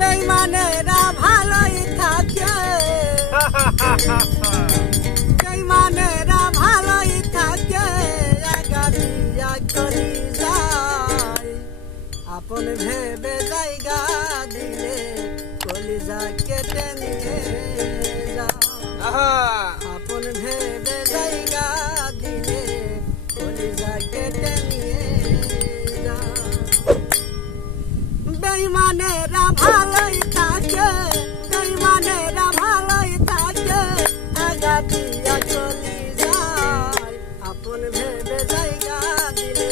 বেঈমানেরা ভালোই থাকে, বেঈমানেরা ভালোই থাকে, একাধিয়া করি যায়, আপন ভেবে জায়গা দিলে কলিজা কেটে নিয়ে যায়, আপন ভেবে জায়গা দিলে কলিজা কেটে নিয়ে যায়। বেঈমানেরা ভালোই থাকে, বেঈমানেরা ভালোই থাকে, আগাতিয়া চলি যায়, আপন ভেবে জায়গা দিলে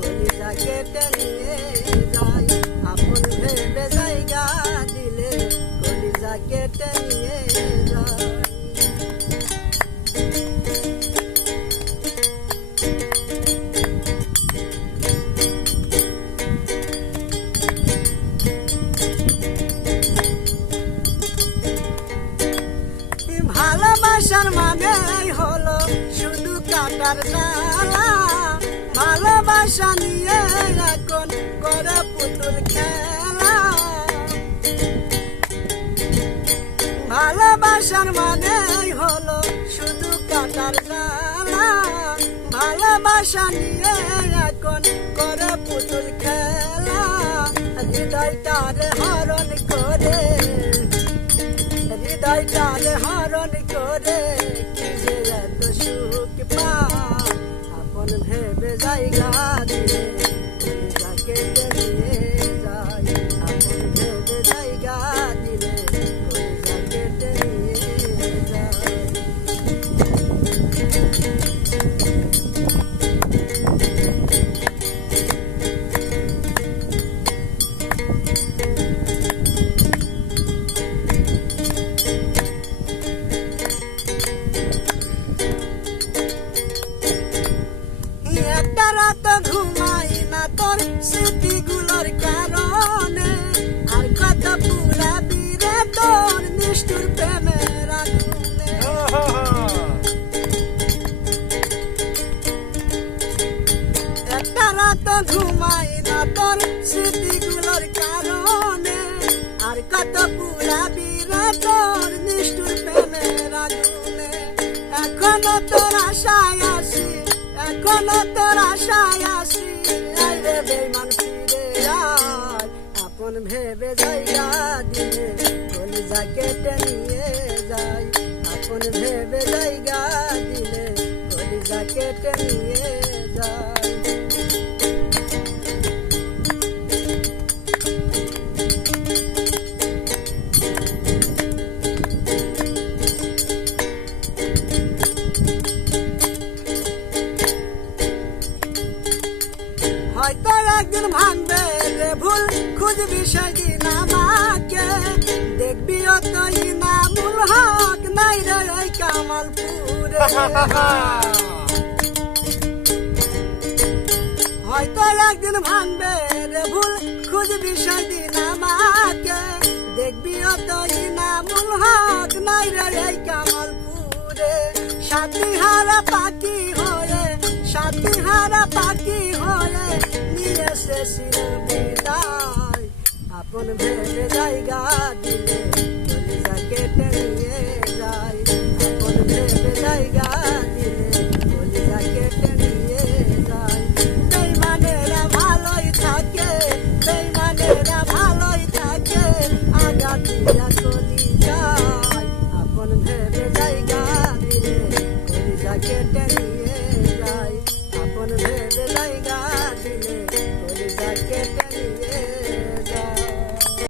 কলিজা কেটে নিয়ে যায়, আপন ভেবে জায়গা দিলে কলিজা কেটে নিয়ে যায়। ভালোবাসার মানে হলো শুধু কাটার জ্বালা, ভালোবাসা নিয়ে এখন করে পুতুল খেলা, ভালোবাসার মানে হলো শুধু কাটার জ্বালা, ভালোবাসা নিয়ে এখন করে পুতুল খেলা, হৃদয়টারে হরণ করে, হৃদয়টারে হরণ করে কি যে এত সুখ পায়, আপন ভেবে জায়গা দিলে কলিজা কেটে নিয়ে যায়, আপন ভেবে জায়গা দিলে কলিজা কেটে নিয়ে যায়। একটা রাত ঘুমাই না তোর স্মৃতিগুলোর কারণে, আর কত পুরাবি রে তোর নিষ্ঠুর প্রেমের আগুনে, একটা রাত ঘুমাই না তোর স্মৃতিগুলোর কারণে, আর কত পুরাবি রে তোর নিষ্ঠুর প্রেমের আগুনে, এখনো তোর আশায় আসি, এখনো তোর আশায় আসি, আইরে বেঈমান ফিরে আয়, আপন ভেবে জায়গা দিলে কলিজা কেটে নিয়ে যায়, আপন ভেবে জায়গা দিলে কলিজা কেটে নিয়ে যায়। হয়তো একদিন ভাঙবে রে ভুল, খুঁজবি সেদিন আমাকে, দেখবি অতই না মূল হক নাই রে এই কামালপুরে, হয়তো একদিন ভাঙবে রে ভুল, খুঁজবি সেদিন আমাকে, দেখবি অতই না মূল হক নাই রে এই কামালপুরে, সাথীহারা পাখি হয়ে, সাথীহারা পাখি হয়ে নিয়ে এসেছিল বিদায়, আপন ভেবে জায়গা দিলে